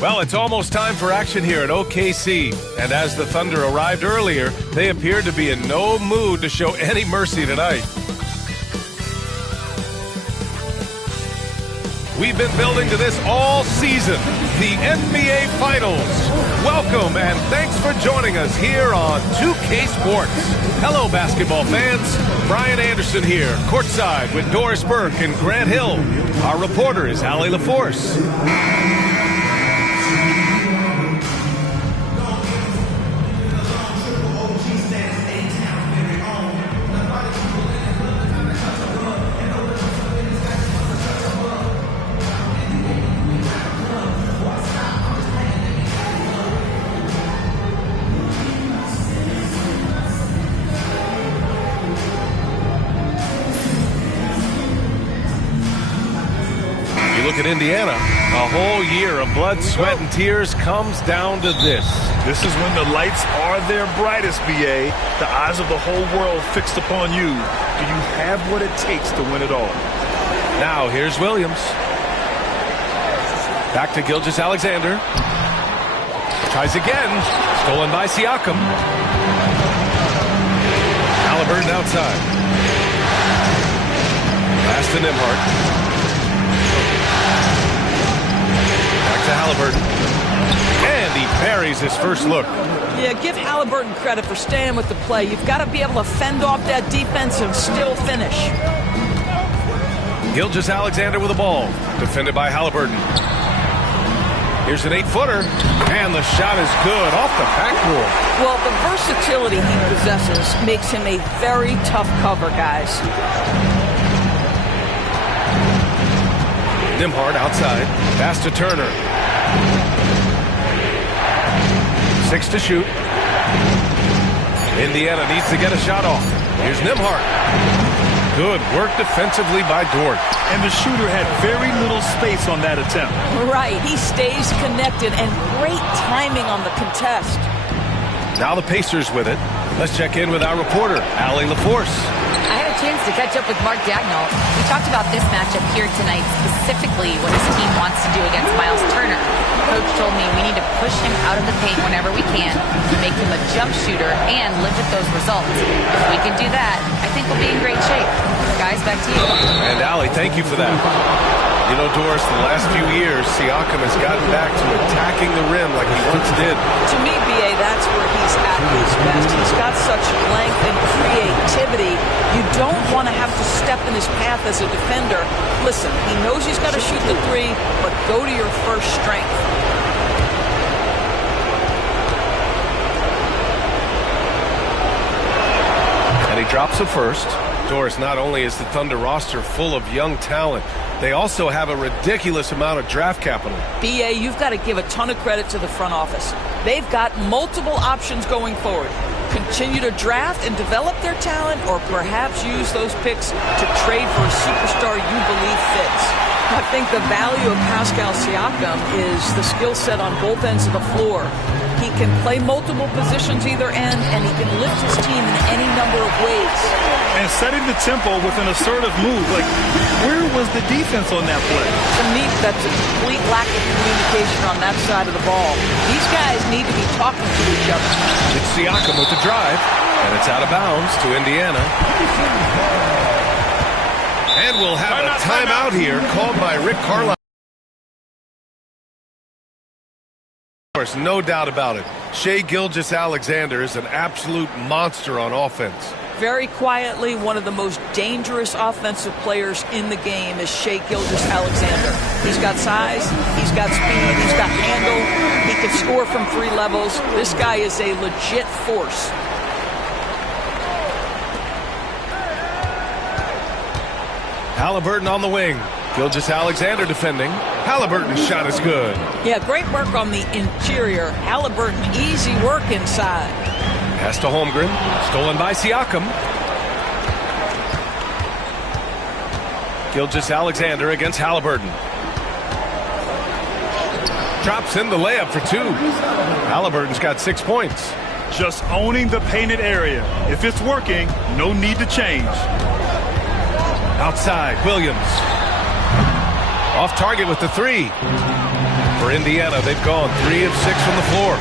Well, it's almost time for action here at OKC. And as the Thunder arrived earlier, they appeared to be in no mood to show any mercy tonight. We've been building to this all season, the NBA Finals. Welcome and thanks for joining us here on 2K Sports. Hello, basketball fans. Brian Anderson here, courtside with Doris Burke and Grant Hill. Our reporter is Allie LaForce. Look at Indiana. A whole year of blood, sweat, and tears comes down to this. This is when the lights are their brightest, BA. The eyes of the whole world fixed upon you. Do you have what it takes to win it all? Now, here's Williams. Back to Gilgeous-Alexander. Tries again. Stolen by Siakam. Halliburton outside. Pass to Nembhard. To Halliburton, and he parries his first look. Yeah, give Halliburton credit for staying with the play. You've got to be able to fend off that defense and still finish. Gilgeous-Alexander with the ball, defended by Halliburton. Here's an 8-footer, and the shot is good off the backboard. Well, the versatility he possesses makes him a very tough cover, guys. Nembhard outside, pass to Turner. 6 to shoot. Indiana needs to get a shot off. Here's Nembhard. Good work defensively by Dort. And the shooter had very little space on that attempt. Right, he stays connected, and great timing on the contest. Now the Pacers with it. Let's check in with our reporter, Allie LaForce. I had a chance to catch up with Mark Dagnall. We talked about this matchup here tonight, specifically what his team wants to do against Miles Turner. Coach told me we need to push him out of the paint whenever we can, make him a jump shooter, and limit those results. If we can do that, I think we'll be in great shape. Guys, back to you. And Allie, thank you for that. You know, Doris, the last few years, Siakam has gotten back to attacking the rim like he once did. To me, BA, that's where he's at his best. He's got such length and creativity. You don't want to have to step in his path as a defender. Listen, he knows he's got to shoot the three, but go to your first strength. And he drops a first. Doris, not only is the Thunder roster full of young talent, they also have a ridiculous amount of draft capital. BA, you've got to give a ton of credit to the front office. They've got multiple options going forward. Continue to draft and develop their talent, or perhaps use those picks to trade for a superstar you believe fits. I think the value of Pascal Siakam is the skill set on both ends of the floor. He can play multiple positions either end, and he can lift his team in any number of ways. And setting the tempo with an assertive move. Like, where was the defense on that play? To me, that's a complete lack of communication on that side of the ball. These guys need to be talking to each other. It's Siakam with the drive, and it's out of bounds to Indiana. And we'll have a timeout here called by Rick Carlisle. No doubt about it. Shai Gilgeous-Alexander is an absolute monster on offense. Very quietly, one of the most dangerous offensive players in the game is Shai Gilgeous-Alexander. He's got size, he's got speed, he's got handle, he can score from 3 levels. This guy is a legit force. Halliburton on the wing. Gilgeous-Alexander defending. Halliburton's shot is good. Yeah, great work on the interior. Halliburton, easy work inside. Pass to Holmgren. Stolen by Siakam. Gilgeous-Alexander against Halliburton. Drops in the layup for 2. Halliburton's got 6 points. Just owning the painted area. If it's working, no need to change. Outside, Williams. Off target with the 3. For Indiana, they've gone 3 of 6 from the floor.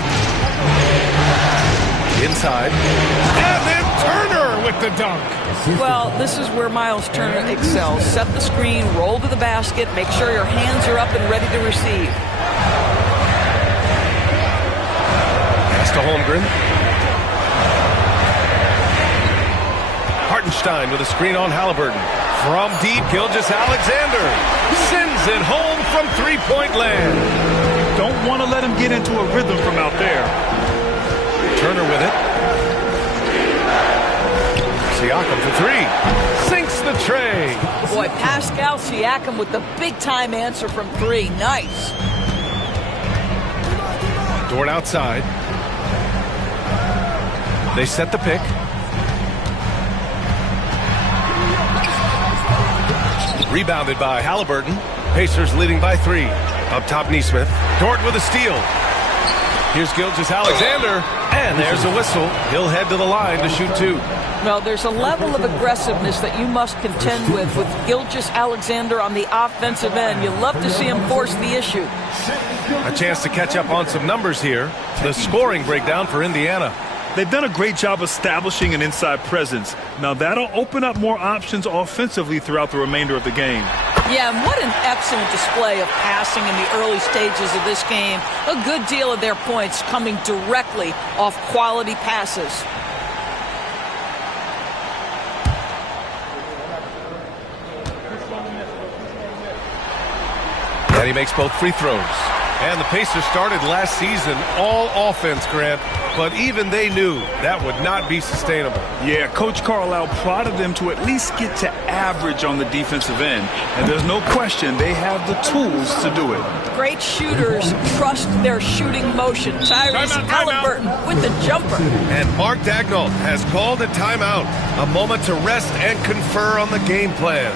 Inside. And then Turner with the dunk. Well, this is where Miles Turner excels. Set the screen, roll to the basket, make sure your hands are up and ready to receive. Pass to Holmgren. Hartenstein with a screen on Halliburton. From deep, Gilgeous-Alexander sends it home from three-point land. Don't want to let him get into a rhythm from out there. Turner with it. Siakam for 3. Sinks the tray. Boy, Pascal Siakam with the big-time answer from 3. Nice. Dort outside. They set the pick. Rebounded by Halliburton. Pacers leading by 3. Up top, Nesmith. Dort with a steal. Here's Gilgeous-Alexander. And there's a whistle. He'll head to the line to shoot 2. Well, there's a level of aggressiveness that you must contend with Gilgeous-Alexander on the offensive end. You love to see him force the issue. A chance to catch up on some numbers here. The scoring breakdown for Indiana. They've done a great job establishing an inside presence. Now that'll open up more options offensively throughout the remainder of the game. Yeah, and what an excellent display of passing in the early stages of this game. A good deal of their points coming directly off quality passes. And he makes both free throws. And the Pacers started last season all offense, Grant, but even they knew that would not be sustainable. Yeah, Coach Carlisle prodded them to at least get to average on the defensive end. And there's no question they have the tools to do it. Great shooters trust their shooting motion. Tyrese Halliburton with the jumper. And Mark Daigneault has called a timeout. A moment to rest and confer on the game plan.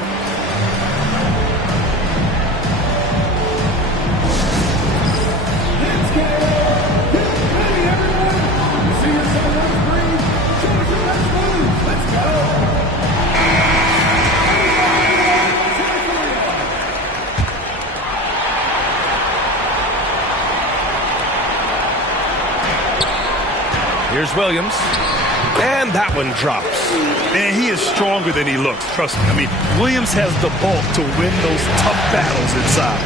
Here's Williams, and that one drops. Man, he is stronger than he looks, trust me. I mean, Williams has the bulk to win those tough battles inside.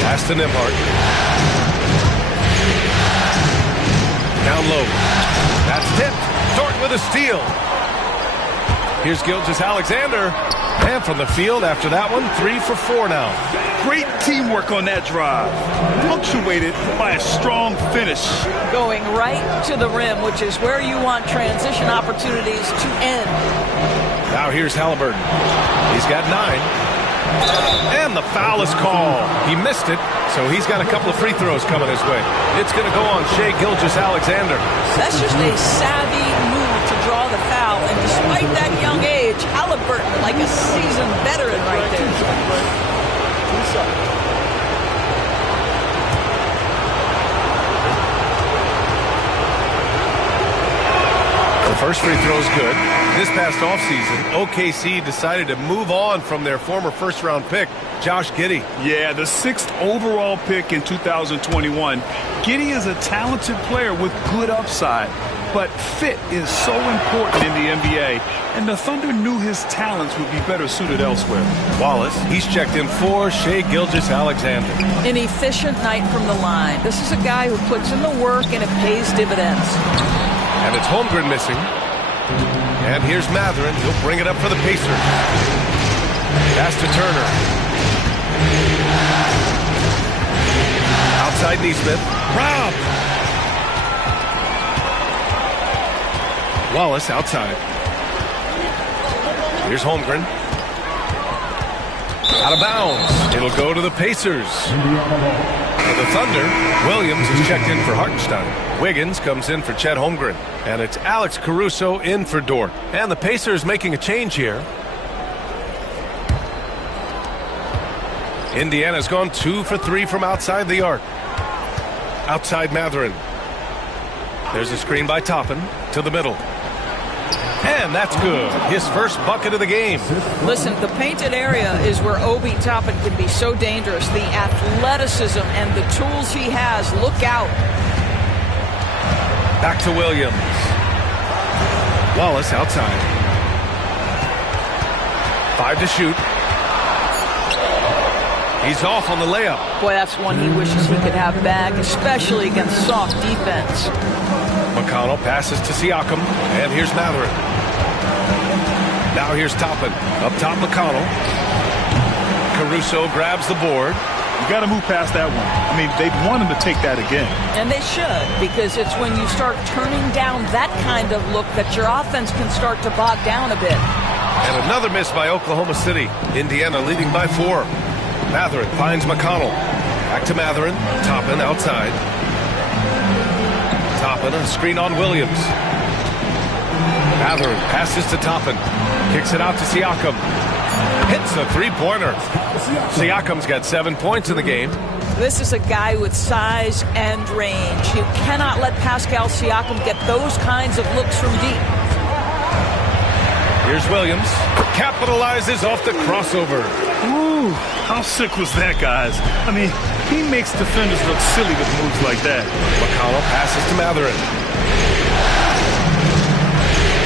Pass to Nembhard. Down low. That's tipped. Dort with a steal. Here's Gilgeous-Alexander. And from the field after that one, 3 for 4 now. Great teamwork on that drive. Punctuated by a strong finish. Going right to the rim, which is where you want transition opportunities to end. Now here's Halliburton. He's got 9. And the foul is called. He missed it, so he's got a couple of free throws coming his way. It's going to go on Shai Gilgeous-Alexander. That's just a savvy move to draw the foul. And despite that young age, Halliburton like a seasoned veteran right there. The first free throw is good. This past offseason, OKC decided to move on from their former first-round pick, Josh Giddey. Yeah, the 6th overall pick in 2021. Giddey is a talented player with good upside, but fit is so important in the NBA, and the Thunder knew his talents would be better suited elsewhere. Wallace, he's checked in for Shai Gilgeous-Alexander. An efficient night from the line. This is a guy who puts in the work and it pays dividends. And it's Holmgren missing. And here's Mathurin. He'll bring it up for the Pacers. Pass to Turner. Outside Nesmith. Rob! Wallace outside. Here's Holmgren. Out of bounds. It'll go to the Pacers. For the Thunder, Williams is checked in for Hartenstein. Wiggins comes in for Chet Holmgren. And it's Alex Caruso in for Dort. And the Pacers making a change here. Indiana's gone 2 for 3 from outside the arc. Outside Mathurin. There's a screen by Toppin to the middle. And that's good. His first bucket of the game. Listen, the painted area is where Obi Toppin can be so dangerous. The athleticism and the tools he has. Look out. Back to Williams. Wallace outside. 5 to shoot. He's off on the layup. Boy, that's one he wishes he could have back, especially against soft defense. McConnell passes to Siakam, and here's Matherin. Now here's Toppin. Up top, McConnell. Caruso grabs the board. You got to move past that one. I mean, they'd want him to take that again. And they should, because it's when you start turning down that kind of look that your offense can start to bog down a bit. And another miss by Oklahoma City. Indiana leading by 4. Matherin finds McConnell. Back to Matherin. Toppin outside. Toppin, a screen on Williams. Matherin passes to Toppin. Kicks it out to Siakam. Hits a three-pointer. Siakam's got 7 points in the game. This is a guy with size and range. You cannot let Pascal Siakam get those kinds of looks from deep. Here's Williams. Capitalizes off the crossover. Ooh, how sick was that, guys? I mean, he makes defenders look silly with moves like that. McConnell passes to Matherin.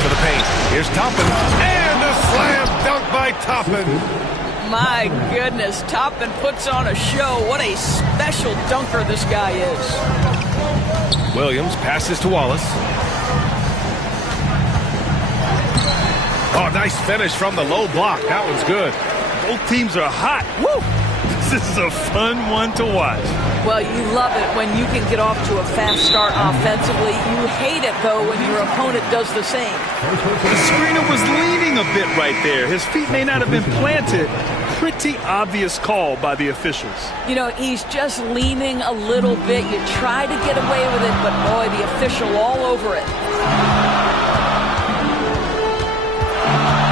To the paint. Here's Toppin. And a slam dunk by Toppin. My goodness, Toppin puts on a show. What a special dunker this guy is. Williams passes to Wallace. Oh, nice finish from the low block. That one's good. Both teams are hot. Woo! This is a fun one to watch. Well, you love it when you can get off to a fast start offensively. You hate it, though, when your opponent does the same. The screener was leaning a bit right there. His feet may not have been planted. Pretty obvious call by the officials. You know, he's just leaning a little bit. You try to get away with it, but boy, the official all over it.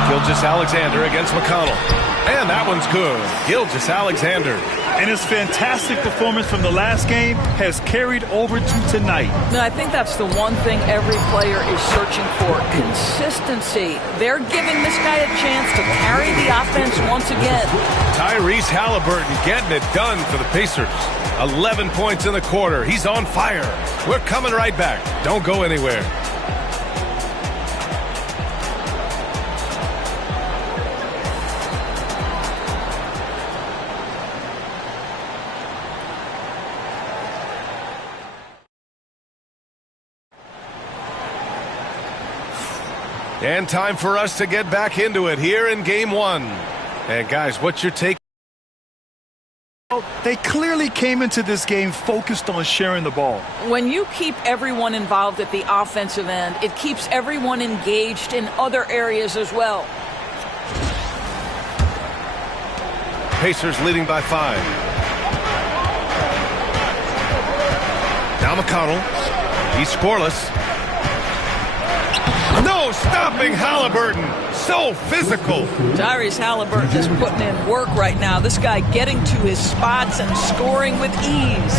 Gilgeous-Alexander against McConnell. And that one's good. Gilgeous-Alexander. And his fantastic performance from the last game has carried over to tonight. No, I think that's the one thing every player is searching for. Consistency. They're giving this guy a chance to carry the offense once again. Tyrese Halliburton getting it done for the Pacers. 11 points in the quarter. He's on fire. We're coming right back. Don't go anywhere. And time for us to get back into it here in Game 1. And guys, what's your take? They clearly came into this game focused on sharing the ball. When you keep everyone involved at the offensive end, it keeps everyone engaged in other areas as well. Pacers leading by 5. Now McConnell. He's scoreless. No stopping Halliburton. So physical. Tyrese Halliburton is putting in work right now. This guy getting to his spots and scoring with ease.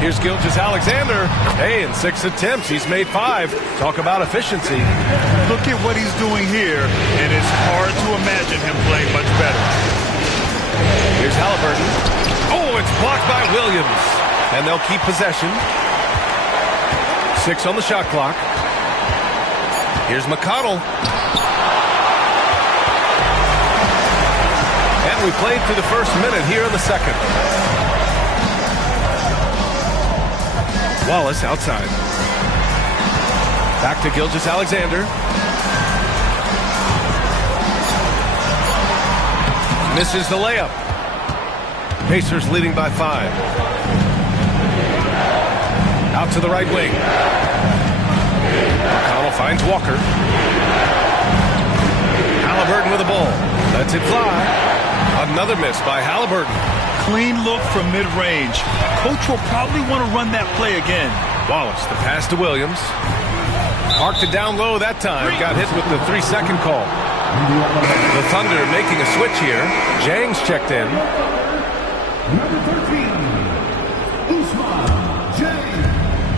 Here's Gilgeous-Alexander. Hey, in 6 attempts, he's made 5. Talk about efficiency. Look at what he's doing here, and it's hard to imagine him playing much better. Here's Halliburton. Oh, it's blocked by Williams. And they'll keep possession. 6 on the shot clock. Here's McConnell. And we played through the first minute here in the second. Wallace outside. Back to Gilgeous-Alexander. Misses the layup. Pacers leading by 5. Out to the right wing. McConnell finds Walker. Halliburton with the ball. Lets it fly. Another miss by Halliburton. Clean look from mid-range. Coach will probably want to run that play again. Wallace, the pass to Williams. Marked it down low that time. Got hit with the 3-second call. The Thunder making a switch here. Jang's checked in. Number 13, Usman Jang.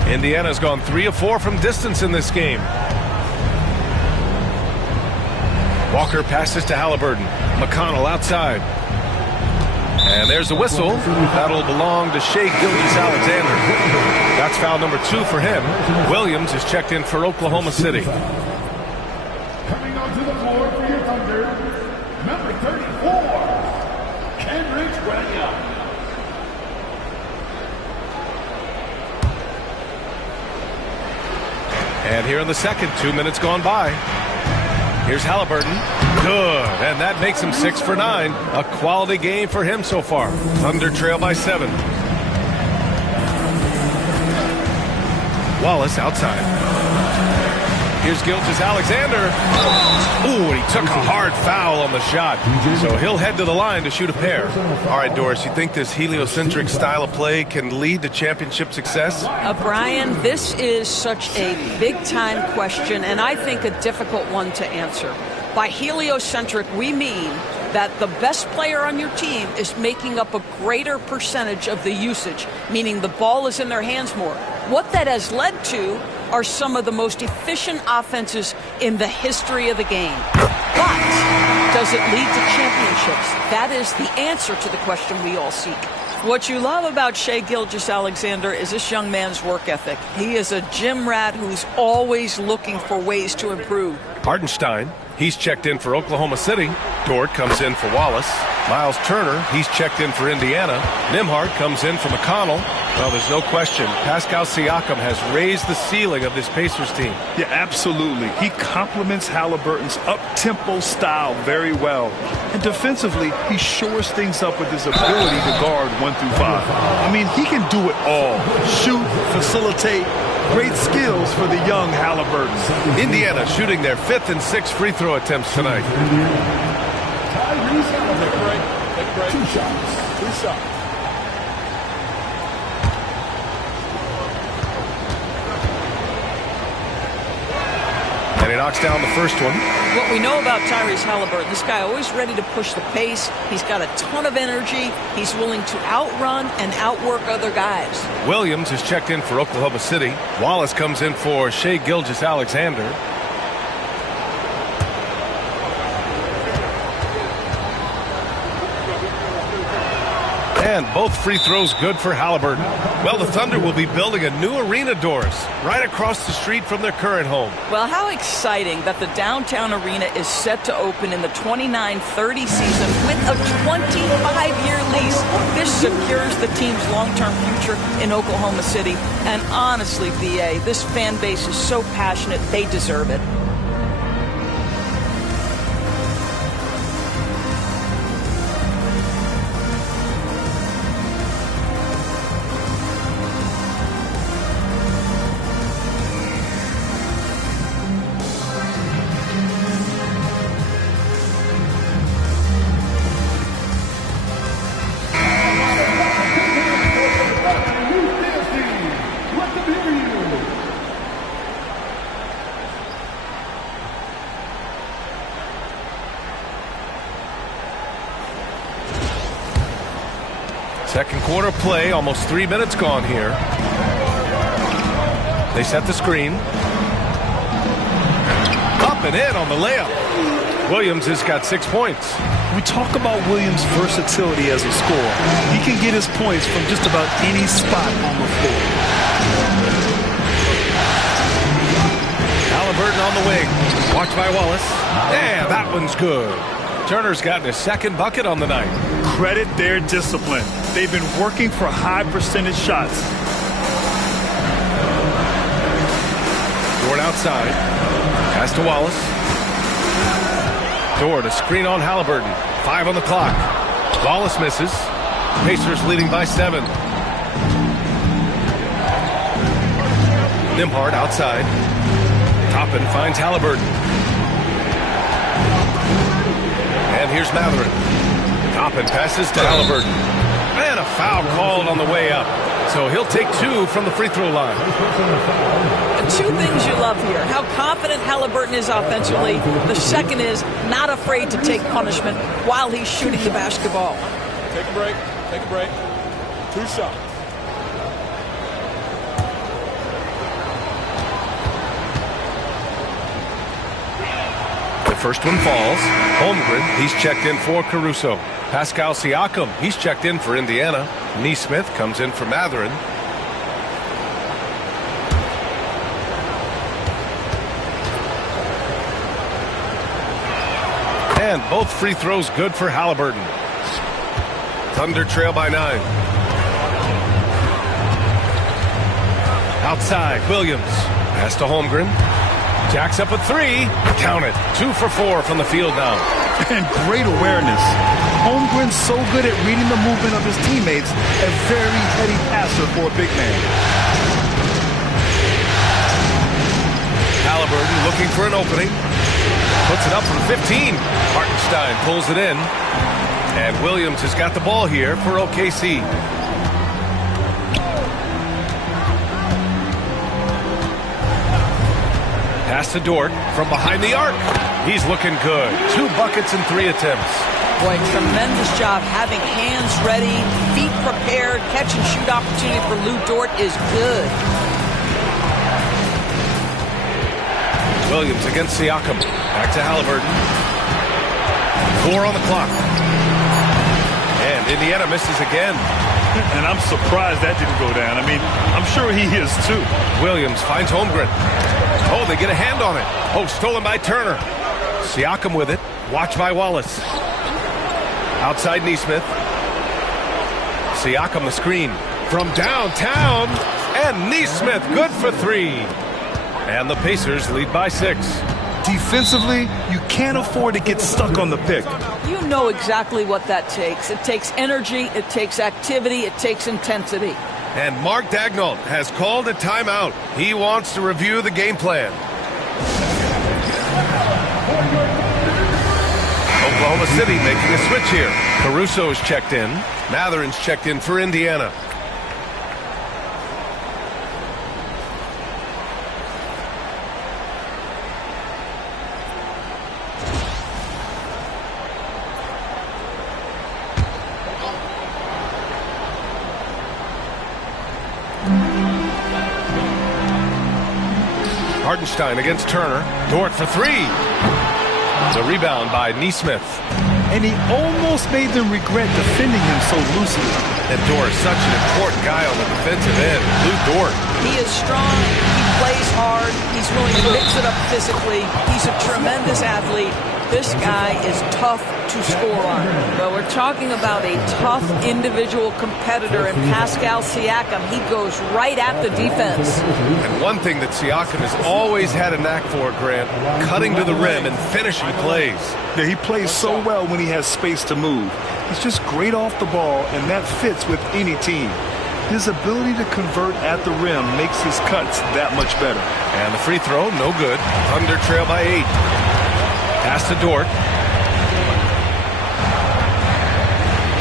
Indiana's gone 3 of 4 from distance in this game. Walker passes to Halliburton. McConnell outside. And there's the whistle. That'll belong to Shai Gilgeous-Alexander. That's foul number 2 for him. Williams is checked in for Oklahoma City. Coming onto the floor for your Thunder, number 34, Kenrich Williams. And here in the second, 2 minutes gone by. Here's Halliburton. Good. And that makes him 6 for 9. A quality game for him so far. Thunder trail by 7. Wallace outside. Here's Gilgeous-Alexander. Ooh, and he took a hard foul on the shot. So he'll head to the line to shoot a pair. All right, Doris, you think this heliocentric style of play can lead to championship success? Brian, this is such a big-time question, and I think a difficult one to answer. By heliocentric, we mean that the best player on your team is making up a greater percentage of the usage, meaning the ball is in their hands more. What that has led to are some of the most efficient offenses in the history of the game. But does it lead to championships? That is the answer to the question we all seek. What you love about Shai Gilgeous-Alexander is this young man's work ethic. He is a gym rat who's always looking for ways to improve. Hartenstein, he's checked in for Oklahoma City. Dort comes in for Wallace. Miles Turner, he's checked in for Indiana. Nimhart comes in for McConnell. Well, there's no question. Pascal Siakam has raised the ceiling of this Pacers team. Yeah, absolutely. He complements Halliburton's up-tempo style very well. And defensively, he shores things up with his ability to guard 1 through 5. I mean, he can do it all. Shoot, facilitate. Great skills for the young Halliburton. Indiana shooting their 5th and 6th free throw attempts tonight. Take a break. 2 shots. 2 shots. And he knocks down the first one. What we know about Tyrese Halliburton, this guy always ready to push the pace. He's got a ton of energy. He's willing to outrun and outwork other guys. Williams is checked in for Oklahoma City. Wallace comes in for Shai Gilgeous-Alexander. And both free throws good for Halliburton. Well, the Thunder will be building a new arena, Doris, right across the street from their current home. Well, how exciting that the downtown arena is set to open in the 29-30 season with a 25-year lease. This secures the team's long-term future in Oklahoma City. And honestly, BA, this fan base is so passionate, they deserve it. Second quarter play, almost 3 minutes gone here. They set the screen. Up and in on the layup. Williams has got 6 points. We talk about Williams' versatility as a scorer. He can get his points from just about any spot on the floor. Halliburton on the wing. Watched by Wallace. Yeah, that one's good. Turner's gotten his second bucket on the night. Credit their discipline. They've been working for high percentage shots. Dort outside. Pass to Wallace. Dort, a screen on Halliburton. 5 on the clock. Wallace misses. Pacers leading by 7. Nimhart outside. Toppin finds Halliburton. And here's Matherin. Toppin passes to Halliburton. And a foul called on the way up. So he'll take 2 from the free throw line. 2 things you love here. How confident Halliburton is offensively. The second is not afraid to take punishment while he's shooting the basketball. Take a break. Take a break. 2 shots. First one falls. Holmgren, he's checked in for Caruso. Pascal Siakam, he's checked in for Indiana. Neesmith comes in for Mathurin. And both free throws good for Halliburton. Thunder trail by 9. Outside, Williams. Pass to Holmgren. Jacks up a 3. Count it. 2 for 4 from the field now. And great awareness. Holmgren's so good at reading the movement of his teammates. A very heady passer for a big man. Halliburton looking for an opening. Puts it up from 15. Hartenstein pulls it in. And Williams has got the ball here for OKC. Pass to Dort from behind the arc. He's looking good. 2 buckets and 3 attempts. Boy, tremendous job having hands ready, feet prepared. Catch and shoot opportunity for Lou Dort is good. Williams against Siakam. Back to Halliburton. 4 on the clock. And Indiana misses again. And I'm surprised that didn't go down. I mean, I'm sure he is too. Williams finds Holmgren. Oh, they get a hand on it. Oh, stolen by Turner. Siakam with it. Watched by Wallace. Outside Neesmith. Siakam the screen. From downtown. And Neesmith good for 3. And the Pacers lead by 6. Defensively, you can't afford to get stuck on the pick. You know exactly what that takes. It takes energy, it takes activity, it takes intensity. And Mark Daigneault has called a timeout. He wants to review the game plan. Oklahoma City making a switch here. Caruso's checked in. Mathurin's checked in for Indiana. Hartenstein against Turner. Dort for 3. The rebound by Neesmith. And he almost made them regret defending him so loosely. And Dort is such an important guy on the defensive end. Lou Dort. He is strong. He plays hard. He's willing to mix it up physically. He's a tremendous athlete. This guy is tough to score on. Well, we're talking about a tough individual competitor in Pascal Siakam. He goes right at the defense. And one thing that Siakam has always had a knack for, Grant, cutting to the rim and finishing plays. Yeah, he plays so well when he has space to move. He's just great off the ball, and that fits with any team. His ability to convert at the rim makes his cuts that much better. And the free throw, no good. Thunder trail by 8. Pass to Dort.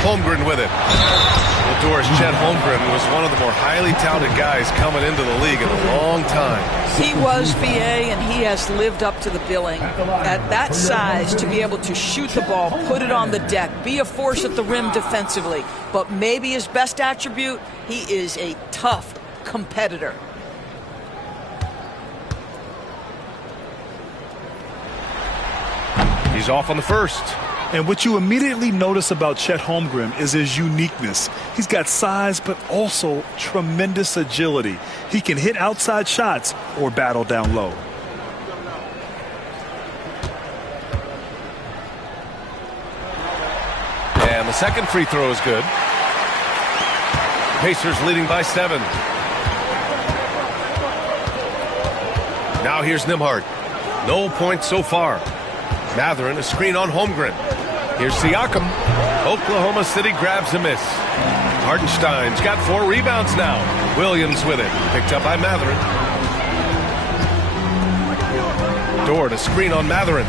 Holmgren with it. Well, Doris, Chet Holmgren was one of the more highly touted guys coming into the league in a long time. He was, BA, and he has lived up to the billing. At that size, to be able to shoot the ball, put it on the deck, be a force at the rim defensively. But maybe his best attribute, he is a tough competitor. He's off on the first. And what you immediately notice about Chet Holmgren is his uniqueness. He's got size, but also tremendous agility. He can hit outside shots or battle down low. And the second free throw is good. Pacers leading by 7. Now here's Nembhard. No points so far. Mathurin, a screen on Holmgren. Here's Siakam. Oklahoma City grabs a miss. Hartenstein's got 4 rebounds now. Williams with it. Picked up by Mathurin. Dort, a screen on Mathurin.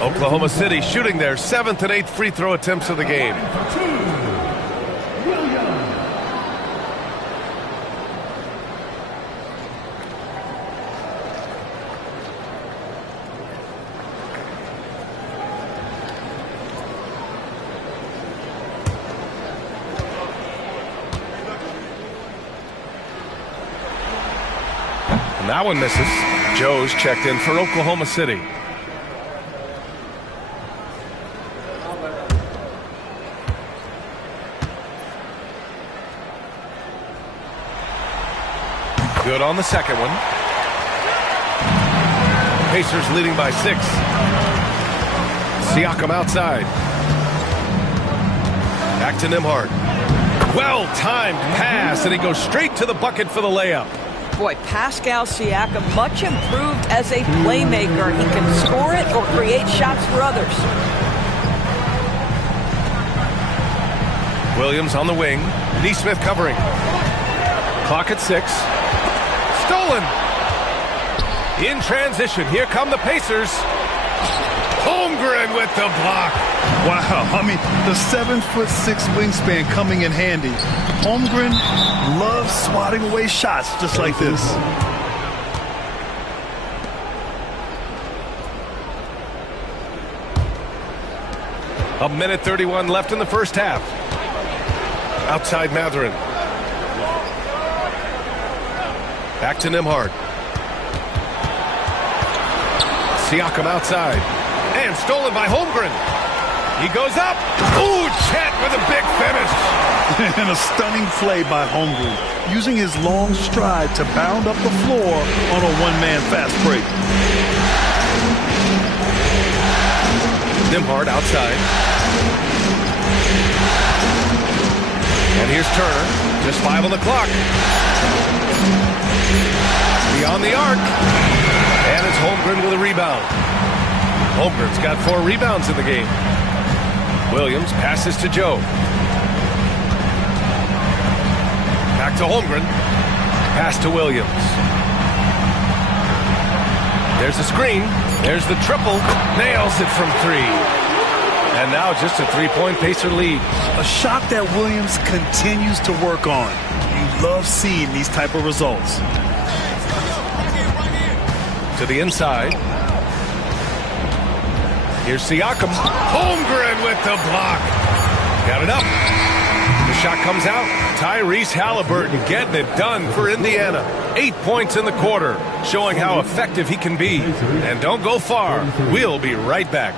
Oklahoma City shooting their 7th and 8th free throw attempts of the game. That one misses. Joe's checked in for Oklahoma City. Good on the second one. Pacers leading by 6. Siakam outside. Back to Nembhard. Well-timed pass, and he goes straight to the bucket for the layup. Boy, Pascal Siakam, much improved as a playmaker. He can score it or create shots for others. Williams on the wing. Nesmith covering. Clock at 6. Stolen. In transition, here come the Pacers. Holmgren with the block. Wow, I mean, the 7'6" wingspan coming in handy. Holmgren loves swatting away shots just like this. A minute 31 left in the first half. Outside Mathurin. Back to Nembhard. Siakam outside. And stolen by Holmgren. He goes up. Ooh, Chet with a big finish. And a stunning play by Holmgren, using his long stride to bound up the floor on a one-man fast break. Nembhard outside. And here's Turner. Just 5 on the clock. Beyond the arc. And it's Holmgren with a rebound. Holmgren's got 4 rebounds in the game. Williams passes to Joe. Back to Holmgren. Pass to Williams. There's the screen. There's the triple. Nails it from 3. And now just a 3-point Pacer lead. A shot that Williams continues to work on. You love seeing these type of results. To the inside. Here's Siakam. Holmgren with the block. Got it up. The shot comes out. Tyrese Halliburton getting it done for Indiana. 8 points in the quarter, showing how effective he can be. And don't go far. We'll be right back.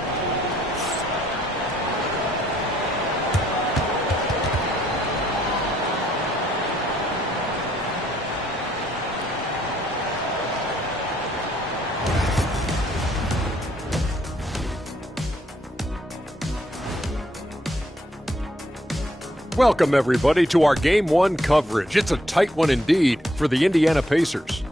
Welcome, everybody, to our Game 1 coverage. It's a tight one indeed for the Indiana Pacers.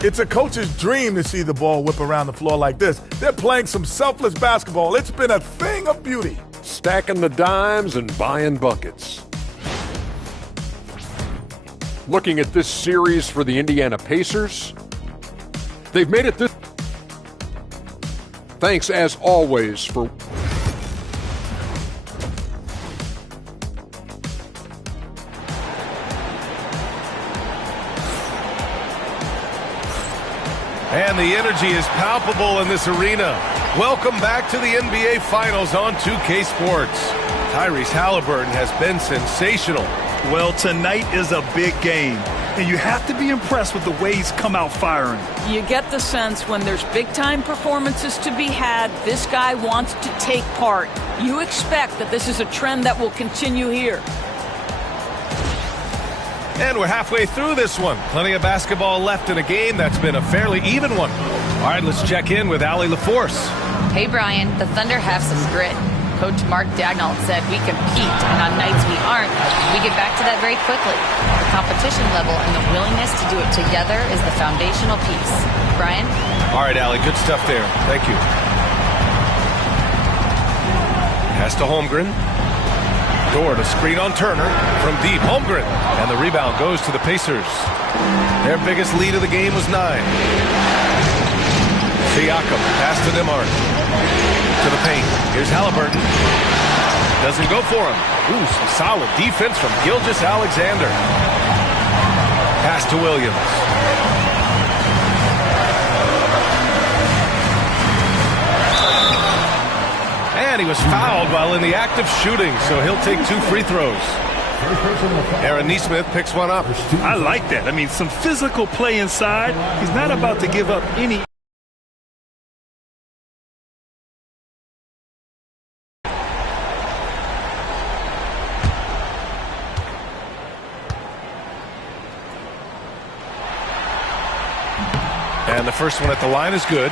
It's a coach's dream to see the ball whip around the floor like this. They're playing some selfless basketball. It's been a thing of beauty. Stacking the dimes and buying buckets. Looking at this series for the Indiana Pacers, they've made it this. Thanks, as always, for... And the energy is palpable in this arena. Welcome back to the NBA Finals on 2K Sports. Tyrese Halliburton has been sensational. Well, tonight is a big game, and you have to be impressed with the way he's come out firing. You get the sense when there's big-time performances to be had, this guy wants to take part. You expect that this is a trend that will continue here. And we're halfway through this one. Plenty of basketball left in a game that's been a fairly even one. All right, let's check in with Allie LaForce. Hey, Brian, the Thunder have some grit. Coach Mark Daigneault said we compete, and on nights we aren't, we get back to that very quickly. The competition level and the willingness to do it together is the foundational piece. Brian? All right, Allie, good stuff there. Thank you. Pass to Holmgren. Door to screen on Turner from deep. Holmgren. And the rebound goes to the Pacers. Their biggest lead of the game was 9. Siakam. Pass to Nembhard. To the paint. Here's Halliburton. Doesn't go for him. Ooh, some solid defense from Gilgeous-Alexander. Pass to Williams. And he was fouled while in the act of shooting, so he'll take 2 free throws. Aaron Nesmith picks one up. I like that. I mean, some physical play inside. He's not about to give up any. And the first one at the line is good.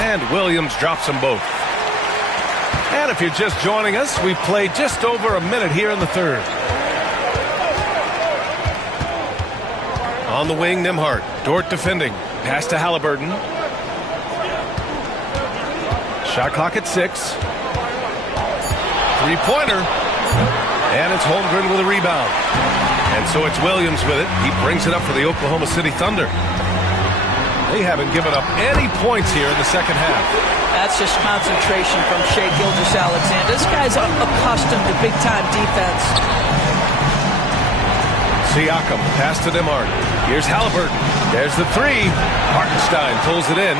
And Williams drops them both. And if you're just joining us, we've played just over a minute here in the third. On the wing, Nembhard. Dort defending. Pass to Halliburton. Shot clock at 6. Three-pointer. And it's Holmgren with a rebound. And so it's Williams with it. He brings it up for the Oklahoma City Thunder. They haven't given up any points here in the second half. That's just concentration from Shai Gilgeous-Alexander. This guy's accustomed to big-time defense. Siakam, pass to Nembhard. Here's Halliburton. There's the three. Hartenstein pulls it in.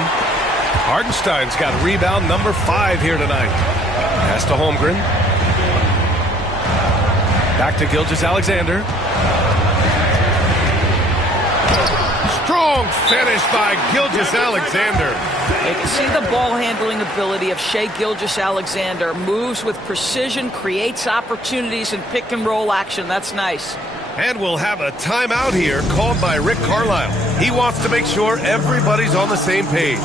Hartenstein's got rebound number 5 here tonight. Pass to Holmgren. Back to Gilgeous-Alexander. Strong finish by Gilgeous-Alexander. You can see the ball handling ability of Shai Gilgeous-Alexander. Moves with precision, creates opportunities in pick and roll action. That's nice. And we'll have a timeout here called by Rick Carlisle. He wants to make sure everybody's on the same page.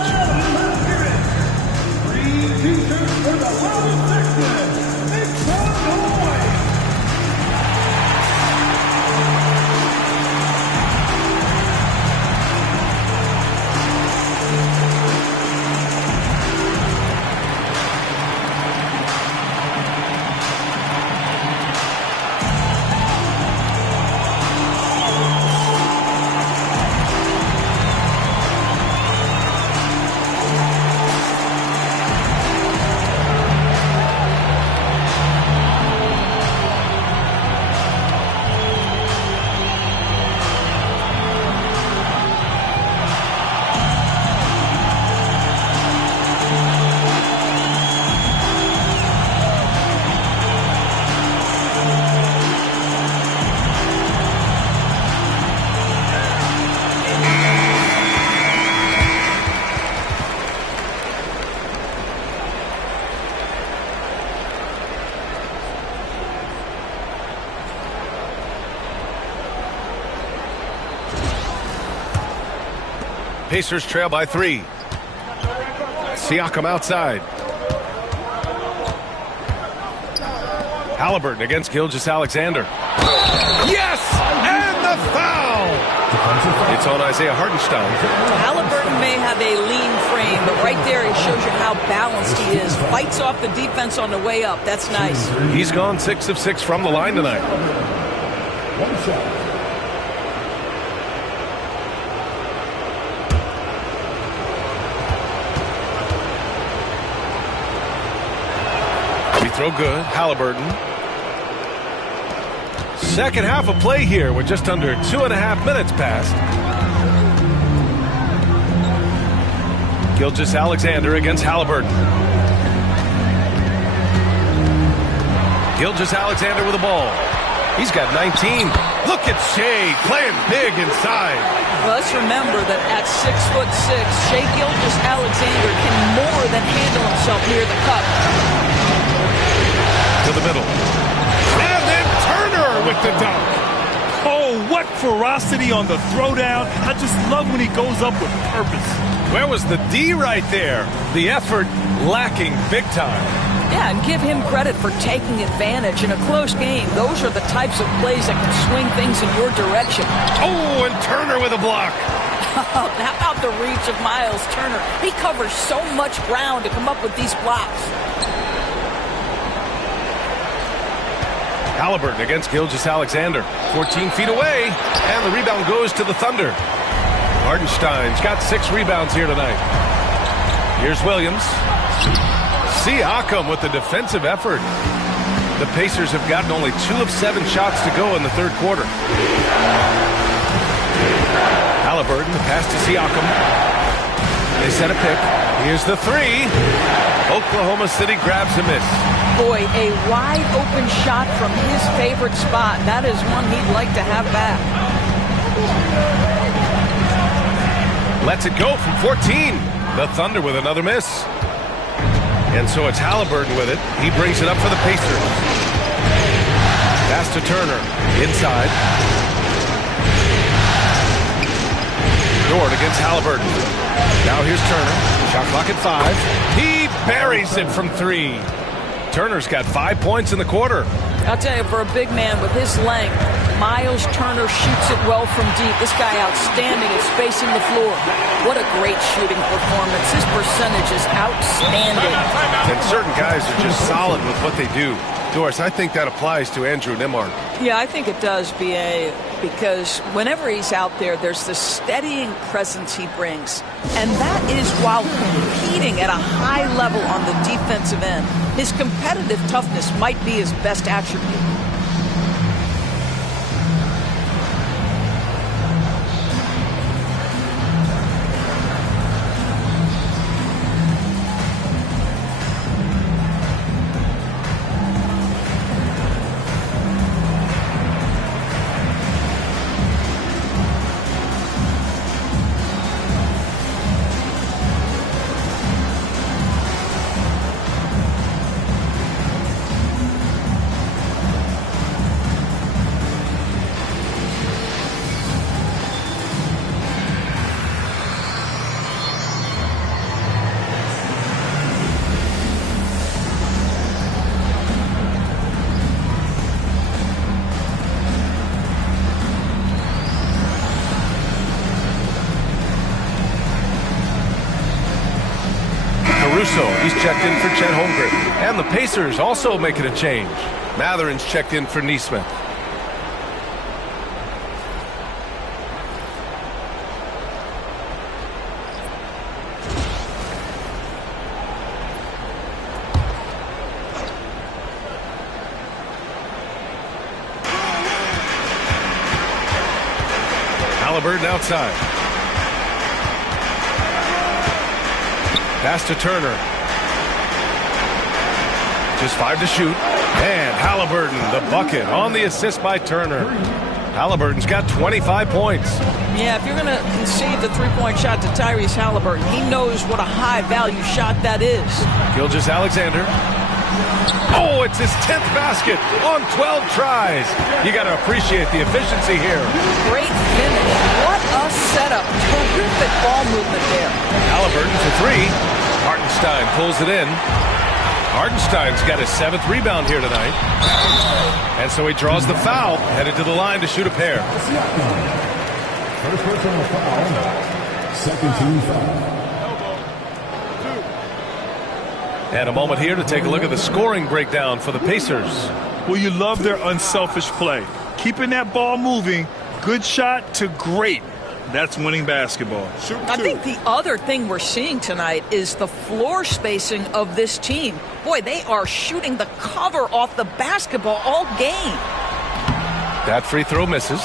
Pacers trail by 3. Siakam outside. Halliburton against Gilgeous-Alexander. Yes! And the foul! It's on Isaiah Hartenstein. Halliburton may have a lean frame, but right there he shows you how balanced he is. Fights off the defense on the way up. That's nice. He's gone 6 of 6 from the line tonight. One shot. Throw good. Halliburton. Second half of play here with just under 2.5 minutes passed. Gilgeous-Alexander against Halliburton. Gilgeous-Alexander with the ball. He's got 19. Look at Shai playing big inside. Well, let's remember that at 6'6", Shai Gilgeous-Alexander can more than handle himself near the cup. To the middle. And then Turner with the dunk. Oh, what ferocity on the throwdown. I just love when he goes up with purpose. Where was the D right there? The effort lacking big time. Yeah, and give him credit for taking advantage in a close game. Those are the types of plays that can swing things in your direction. Oh, and Turner with a block. How about the reach of Miles Turner? He covers so much ground to come up with these blocks. Halliburton against Gilgeous-Alexander. 14 feet away, and the rebound goes to the Thunder. Hartenstein's got 6 rebounds here tonight. Here's Williams. Siakam with the defensive effort. The Pacers have gotten only 2 of 7 shots to go in the third quarter. Halliburton, the pass to Siakam. They set a pick. Here's the 3. Oklahoma City grabs a miss. Boy, a wide open shot from his favorite spot. That is one he'd like to have back. Lets it go from 14. The Thunder with another miss. And so it's Halliburton with it. He brings it up for the Pacers. Pass to Turner. Inside. Dort against Halliburton. Now here's Turner. Shot clock at 5. He buries it from 3. Turner's got 5 points in the quarter. I'll tell you, for a big man with his length, Miles Turner shoots it well from deep. This guy outstanding at spacing the floor. What a great shooting performance. His percentage is outstanding. And certain guys are just solid with what they do. Doris, I think that applies to Andrew Nembhard. Yeah, I think it does, B.A., because whenever he's out there, there's this steadying presence he brings. And that is while competing at a high level on the defensive end. His competitive toughness might be his best attribute. He's checked in for Chet Holmgren. And the Pacers also making a change. Matherin's checked in for Nesmith. Halliburton outside. Pass to Turner. Just 5 to shoot. And Halliburton, the bucket on the assist by Turner. Halliburton's got 25 points. Yeah, if you're going to concede the three-point shot to Tyrese Halliburton, he knows what a high-value shot that is. Gilgeous-Alexander. Oh, it's his 10th basket on 12 tries. You got to appreciate the efficiency here. Great finish. What a setup. Terrific ball movement there. Halliburton for 3. Hartenstein pulls it in. Hartenstein's got his 7th rebound here tonight. And so he draws the foul, headed to the line to shoot a pair. First personal foul. Second team foul. And a moment here to take a look at the scoring breakdown for the Pacers. Well, you love their unselfish play. Keeping that ball moving, good shot to great. That's winning basketball. I think the other thing we're seeing tonight is the floor spacing of this team. Boy, they are shooting the cover off the basketball all game. That free throw misses.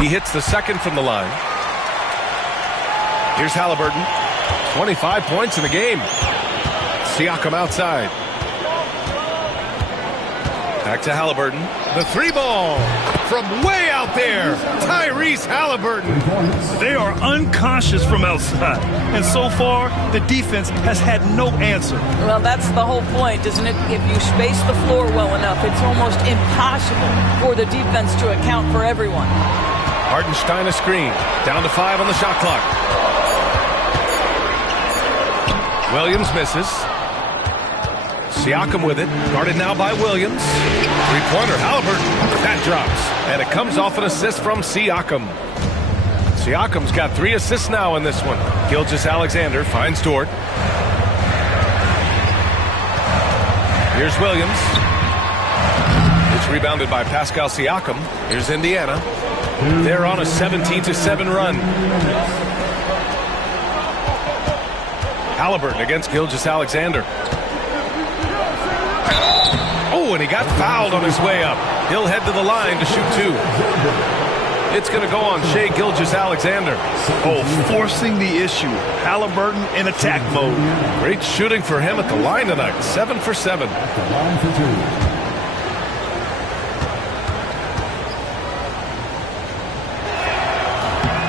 He hits the second from the line. Here's Halliburton. 25 points in the game. Siakam outside. Back to Halliburton. The 3-ball from way out there. Tyrese Halliburton. They are unconscious from outside. And so far, the defense has had no answer. Well, that's the whole point, isn't it? If you space the floor well enough, it's almost impossible for the defense to account for everyone. Hartenstein a screen. Down to 5 on the shot clock. Williams misses. Siakam with it. Guarded now by Williams. Three-pointer, Halliburton. That drops. And it comes off an assist from Siakam. Siakam's got 3 assists now in this one. Gilgeous-Alexander finds Dort. Here's Williams. It's rebounded by Pascal Siakam. Here's Indiana. They're on a 17-7 run. Halliburton against Gilgeous-Alexander. Oh, and he got fouled on his way up. He'll head to the line to shoot 2. It's going to go on Shai Gilgeous-Alexander. Oh, forcing the issue. Halliburton in attack mode. Great shooting for him at the line tonight. 7 for 7. The line for 2.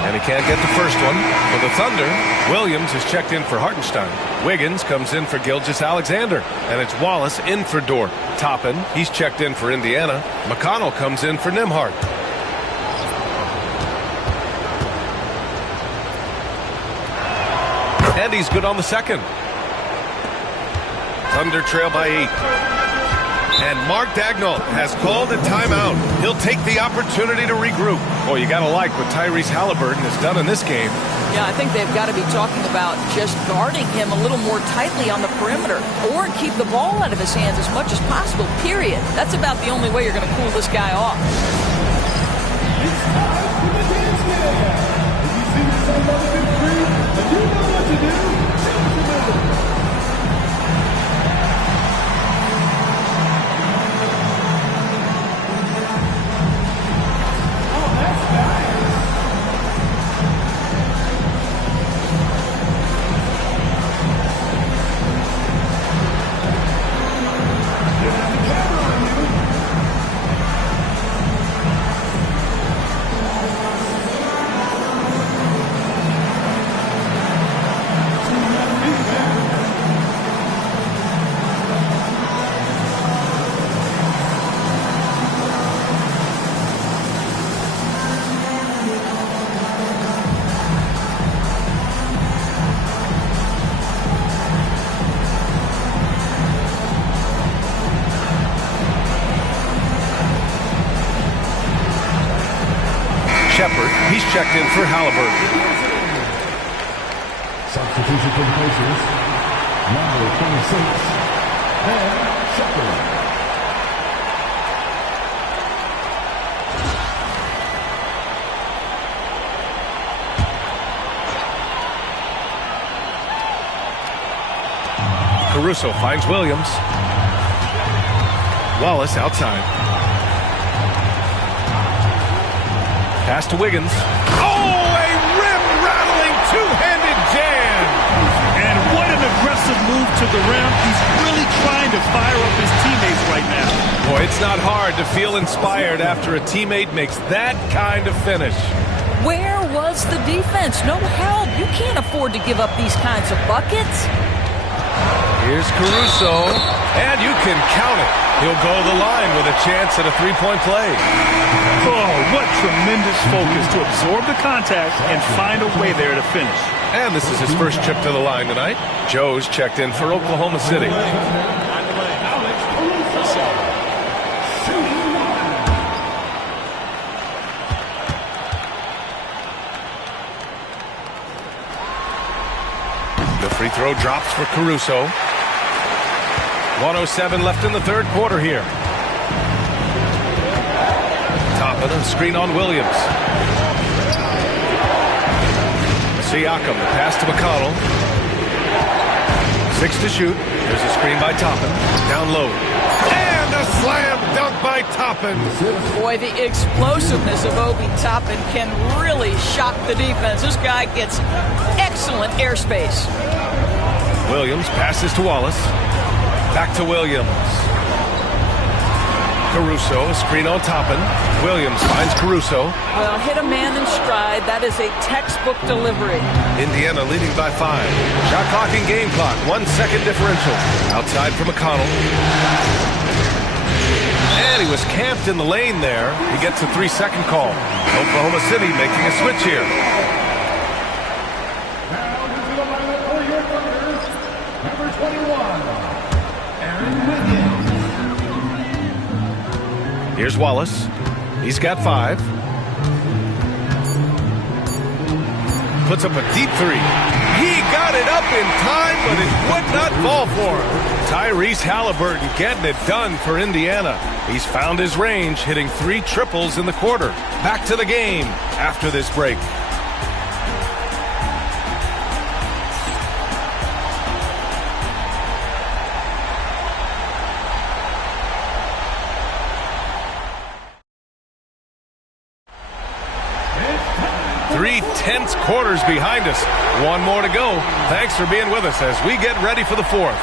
And he can't get the first one. For the Thunder, Williams is checked in for Hartenstein. Wiggins comes in for Gilgeous-Alexander. And it's Wallace in for Dort. Toppin, he's checked in for Indiana. McConnell comes in for Nembhard. And he's good on the second. Thunder trail by 8. And Mark Daigneault has called a timeout. He'll take the opportunity to regroup. Boy, you got to like what Tyrese Halliburton has done in this game. Yeah, I think they've got to be talking about just guarding him a little more tightly on the perimeter or keep the ball out of his hands as much as possible, period. That's about the only way you're going to cool this guy off. It's time for the dance game. If you see yourself on the big screen, then you know what to do. Dance the rhythm. He's checked in for Halliburton. Substitution for the Pacers. Number 26, Shepard. Caruso finds Williams. Wallace outside. Pass to Wiggins. Oh, a rim-rattling two-handed jam! And what an aggressive move to the rim. He's really trying to fire up his teammates right now. Boy, it's not hard to feel inspired after a teammate makes that kind of finish. Where was the defense? No help. You can't afford to give up these kinds of buckets. Here's Caruso, and you can count it. He'll go to the line with a chance at a three-point play. Oh, what tremendous focus to absorb the contact and find a way there to finish. And this is his first trip to the line tonight. Joe's checked in for Oklahoma City. The free throw drops for Caruso. 1:07 left in the third quarter here. Top of the screen on Williams. Siakam, pass to McConnell. 6 to shoot. There's a screen by Toppin. Down low. And a slam dunk by Toppin. Boy, the explosiveness of Obi Toppin can really shock the defense. This guy gets excellent airspace. Williams passes to Wallace. Back to Williams. Caruso, a screen on Toppin. Williams finds Caruso. Well, hit a man in stride. That is a textbook delivery. Indiana leading by 5. Shot clock and game clock. 1 second differential. Outside for McConnell. And he was camped in the lane there. He gets a 3-second call. Oklahoma City making a switch here. Number 21. Here's Wallace. He's got 5. puts up a deep three. He got it up in time, but it would not fall for him. Tyrese Halliburton getting it done for Indiana. He's found his range, hitting 3 triples in the quarter. Back to the game after this break. Three tense quarters behind us. One more to go. Thanks for being with us as we get ready for the fourth.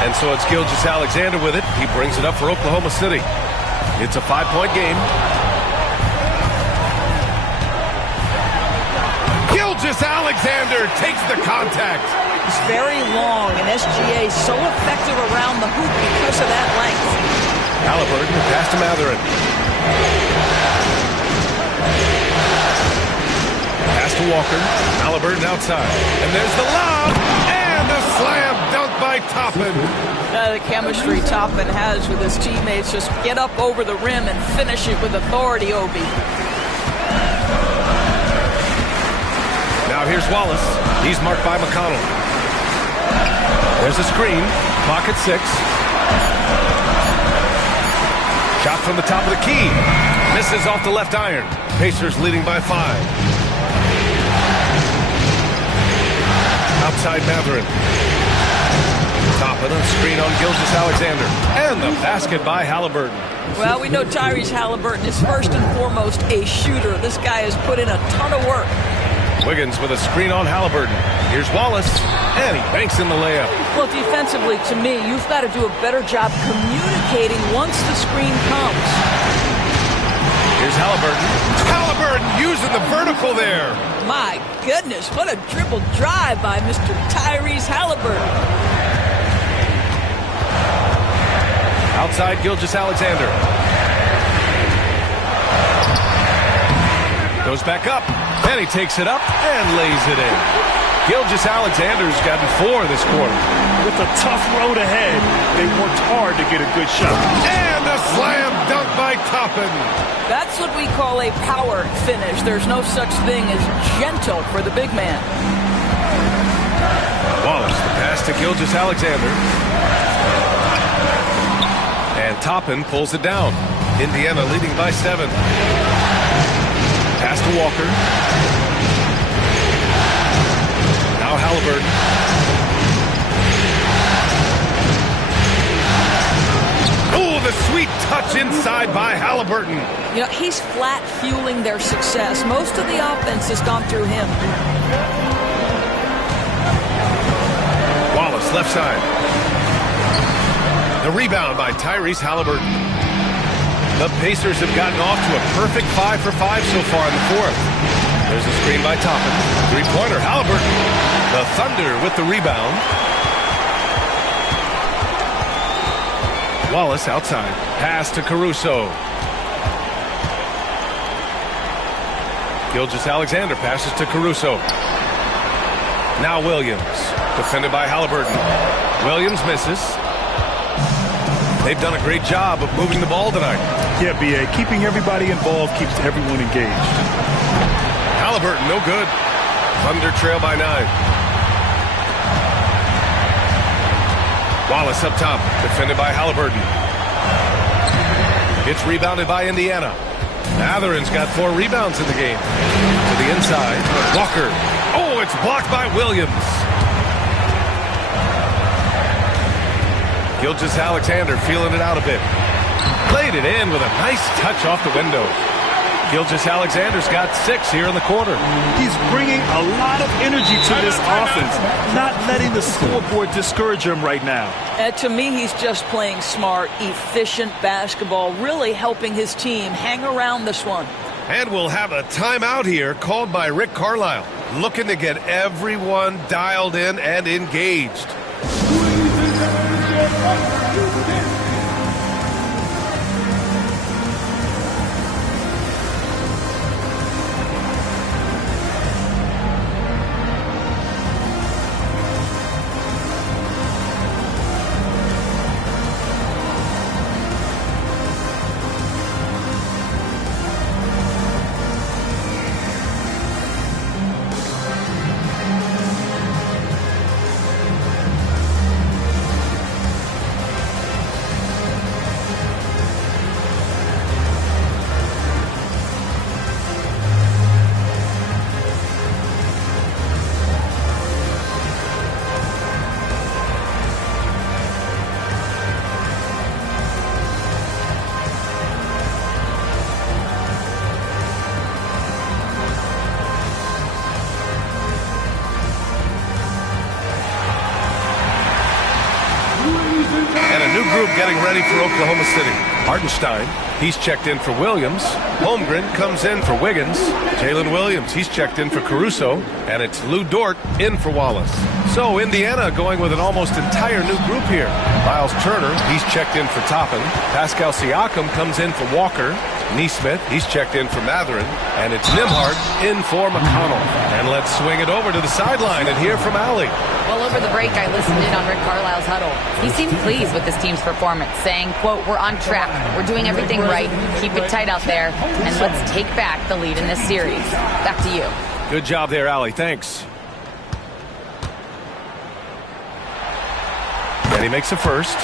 And so it's Gilgeous-Alexander with it. He brings it up for Oklahoma City. It's a 5-point game. Gilgeous-Alexander takes the contact. He's very long, and SGA is so effective around the hoop because of that length. Halliburton pass to Mathurin. Pass to Walker. Halliburton outside. And there's the lob. And the slam dunk by Toppin. The chemistry Toppin has with his teammates. Just get up over the rim and finish it with authority, Obi. Now here's Wallace. He's marked by McConnell. There's a screen. Clock at 6. Shot from the top of the key. Misses off the left iron. Pacers leading by 5. Outside Mathurin. Toppin on screen on Gilgeous-Alexander. And the basket by Halliburton. Well, we know Tyrese Halliburton is first and foremost a shooter. This guy has put in a ton of work. Wiggins with a screen on Halliburton. Here's Wallace. And he banks in the layup. Well, defensively, to me, you've got to do a better job communicating once the screen comes. Here's Halliburton. Halliburton using the vertical there. My goodness, what a dribble drive by Mr. Tyrese Halliburton. Outside Gilgeous-Alexander. Goes back up. And he takes it up and lays it in. Gilgeous-Alexander's gotten 4 this quarter. With a tough road ahead, they worked hard to get a good shot. And a slam dunk by Toppin. That's what we call a power finish. There's no such thing as gentle for the big man. Wallace, the pass to Gilgeous-Alexander. And Toppin pulls it down. Indiana leading by 7. Pass to Walker. Now Halliburton. Oh, the sweet touch inside by Halliburton. You know, he's flat fueling their success. Most of the offense has gone through him. Wallace, left side. The rebound by Tyrese Halliburton. The Pacers have gotten off to a perfect 5 for 5 so far in the fourth. There's a screen by Toppin. Three-pointer, Halliburton. The Thunder with the rebound. Wallace outside. Pass to Caruso. Gilgeous-Alexander passes to Caruso. Now Williams. Defended by Halliburton. Williams misses. They've done a great job of moving the ball tonight. Yeah, B.A. Keeping everybody involved keeps everyone engaged. Halliburton, no good. Thunder trail by 9. Wallace up top, defended by Halliburton. It's rebounded by Indiana. Mathurin's got 4 rebounds in the game. To the inside, Walker. Oh, it's blocked by Williams. Gilgeous-Alexander feeling it out a bit. Played it in with a nice touch off the window. Gilgeous-Alexander's got 6 here in the quarter. He's bringing a lot of energy to this offense, not letting the scoreboard discourage him right now. To me, he's just playing smart, efficient basketball, really helping his team hang around this one. And we'll have a timeout here called by Rick Carlisle, looking to get everyone dialed in and engaged. And a new group getting ready for Oklahoma City. Hartenstein, he's checked in for Williams. Holmgren comes in for Wiggins. Jalen Williams, he's checked in for Caruso. And it's Lou Dort in for Wallace. So Indiana going with an almost entire new group here. Miles Turner, he's checked in for Toppin. Pascal Siakam comes in for Walker. Neesmith, he's checked in for Matherin. And it's Nembhard in for McConnell. And let's swing it over to the sideline and hear from Allie. Well, over the break, I listened in on Rick Carlisle's huddle. He seemed pleased with this team's performance, saying, quote, "We're on track. We're doing everything right. Keep it tight out there, and let's take back the lead in this series." Back to you. Good job there, Allie. Thanks. And he makes a first.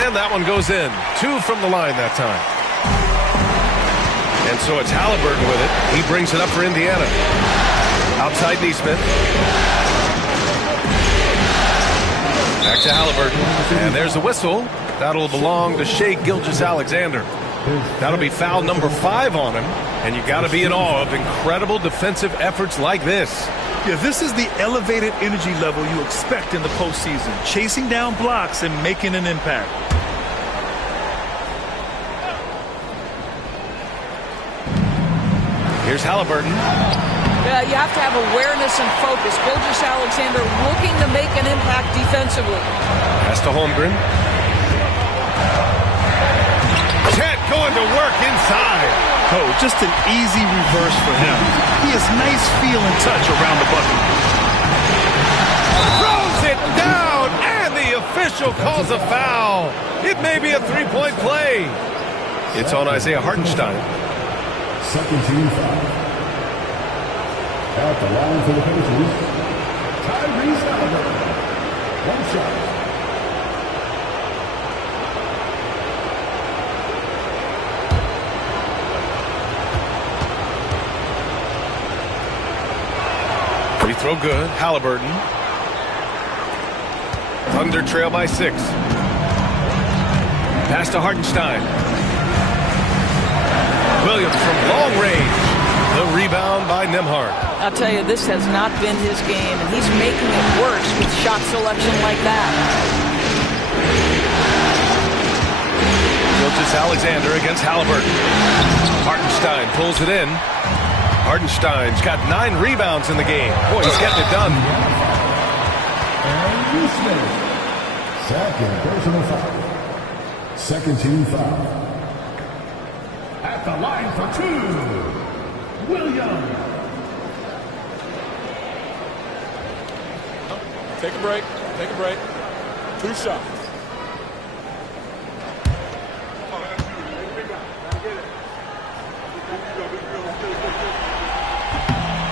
And that one goes in. 2 from the line that time. And so it's Halliburton with it. He brings it up for Indiana. Outside Neesmith. Back to Halliburton. And there's the whistle. That'll belong to Shai Gilgeous-Alexander. That'll be foul number 5 on him. And you got to be in awe of incredible defensive efforts like this. Yeah, this is the elevated energy level you expect in the postseason. Chasing down blocks and making an impact. Here's Halliburton. Yeah, you have to have awareness and focus. Gilgeous-Alexander looking to make an impact defensively. Pass to Holmgren. Chet going to work inside. Oh, just an easy reverse for him. He has nice feel and touch around the bucket. Throws it down, and the official calls a foul. It may be a three-point play. It's on Isaiah Hartenstein. Second team foul. At the line for the Pacers, Tyrese Halliburton. One shot. Free throw good. Halliburton. Thunder trail by 6. Pass to Hartenstein. Williams from long range. The rebound by Nembhard. I'll tell you, this has not been his game, and he's making it worse with shot selection like that. Gilgeous-Alexander against Halliburton. Hartenstein pulls it in. Hartenstein's got 9 rebounds in the game. Boy, he's getting it done. And Neesmith. Second personal foul. Second team foul. At the line for 2, Williams. Take a break. Take a break. 2 shots.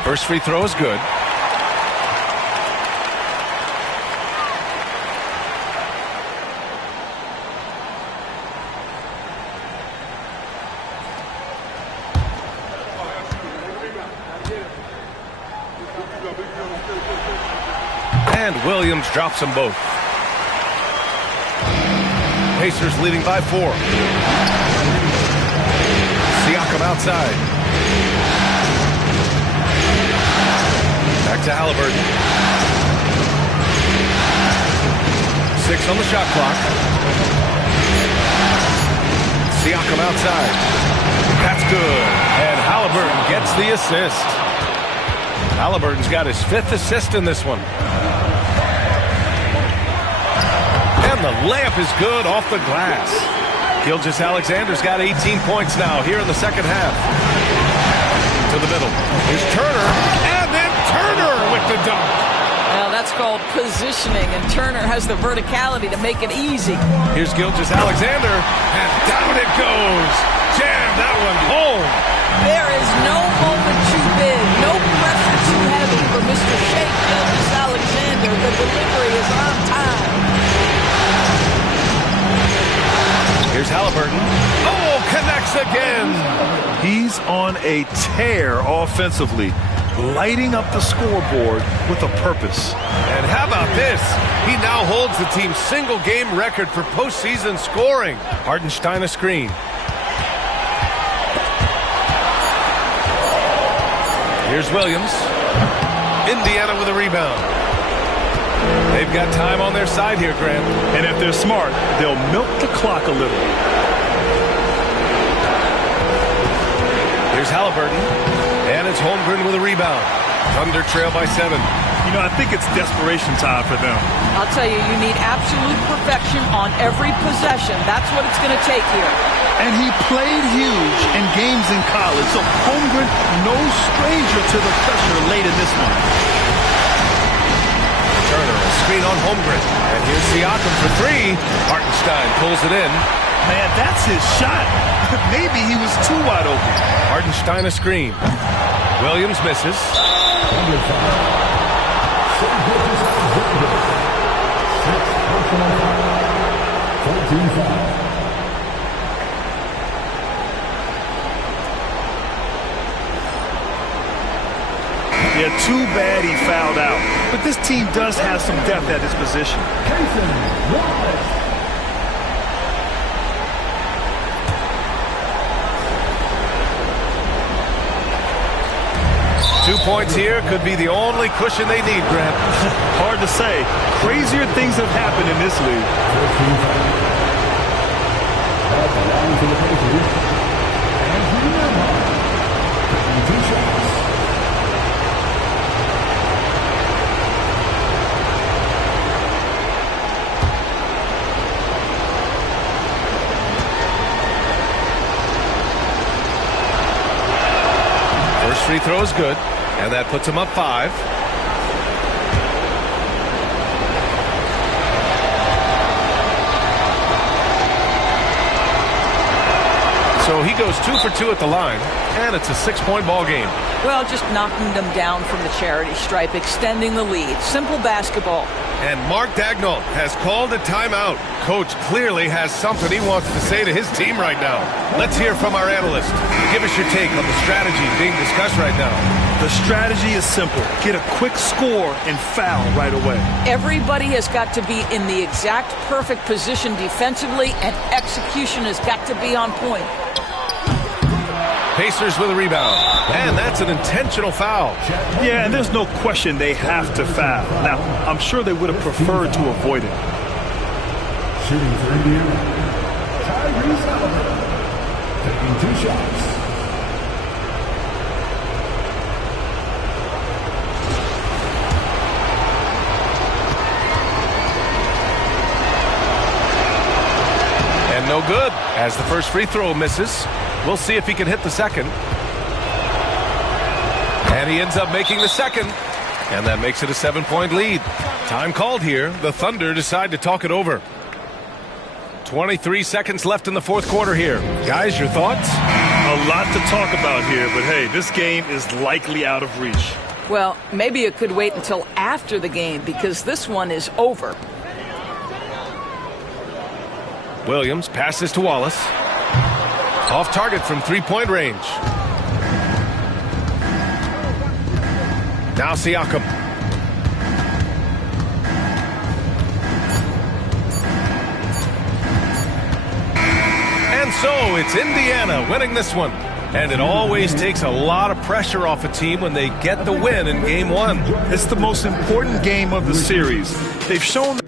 First free throw is good. And Williams drops them both. Pacers leading by 4. Siakam outside. Back to Halliburton. 6 on the shot clock. Siakam outside. That's good. And Halliburton gets the assist. Halliburton's got his 5th assist in this one. And the layup is good off the glass. Gilgeous-Alexander's got 18 points now here in the second half. To the middle. Here's Turner. And then Turner with the dunk. Well, that's called positioning, and Turner has the verticality to make it easy. Here's Gilgeous-Alexander. And down it goes. Jam that one home. There is no moment too big, no pressure too heavy for Mr. Shai Gilgeous-Alexander. The delivery is on time. Here's Halliburton. Oh, connects again. He's on a tear offensively, lighting up the scoreboard with a purpose. And how about this? He now holds the team's single-game record for postseason scoring. Hartenstein a screen. Here's Williams. Indiana with a rebound. They've got time on their side here, Grant. And if they're smart, they'll milk the clock a little. Here's Halliburton. And it's Holmgren with a rebound. Thunder trail by 7. You know, I think it's desperation time for them. I'll tell you, you need absolute perfection on every possession. That's what it's going to take here. And he played huge in games in college, so Holmgren, no stranger to the pressure late in this one. Turner, a screen on Holmgren. And here's Siakam for 3. Hartenstein pulls it in. Man, that's his shot. Maybe he was too wide open. Hartenstein a screen. Williams misses. Yeah, too bad he fouled out. But this team does have some depth at his position. 2 points here could be the only cushion they need, Grant. Hard to say. Crazier things have happened in this league. First free throw is good, and that puts him up 5. So he goes 2 for 2 at the line, and it's a 6-point ball game. Well, just knocking them down from the charity stripe, extending the lead. Simple basketball. And Mark Daigneault has called a timeout. Coach clearly has something he wants to say to his team right now. Let's hear from our analyst. Give us your take on the strategy being discussed right now. The strategy is simple. Get a quick score and foul right away. Everybody has got to be in the exact perfect position defensively, and execution has got to be on point. Pacers with a rebound. And that's an intentional foul. Yeah, and there's no question they have to foul. Now, I'm sure they would have preferred to avoid it. Shooting for Indiana, Tyrese Halliburton, taking 2 shots. And no good, as the first free throw misses. We'll see if he can hit the second. And he ends up making the second. And that makes it a 7-point lead. Time called here. The Thunder decide to talk it over. 23 seconds left in the fourth quarter here. Guys, your thoughts? A lot to talk about here, but hey, this game is likely out of reach. Well, maybe it could wait until after the game, because this one is over. Williams passes to Wallace. Off target from 3-point range. Now Siakam. And so it's Indiana winning this one. And it always takes a lot of pressure off a team when they get the win in Game 1. It's the most important game of the series. They've shown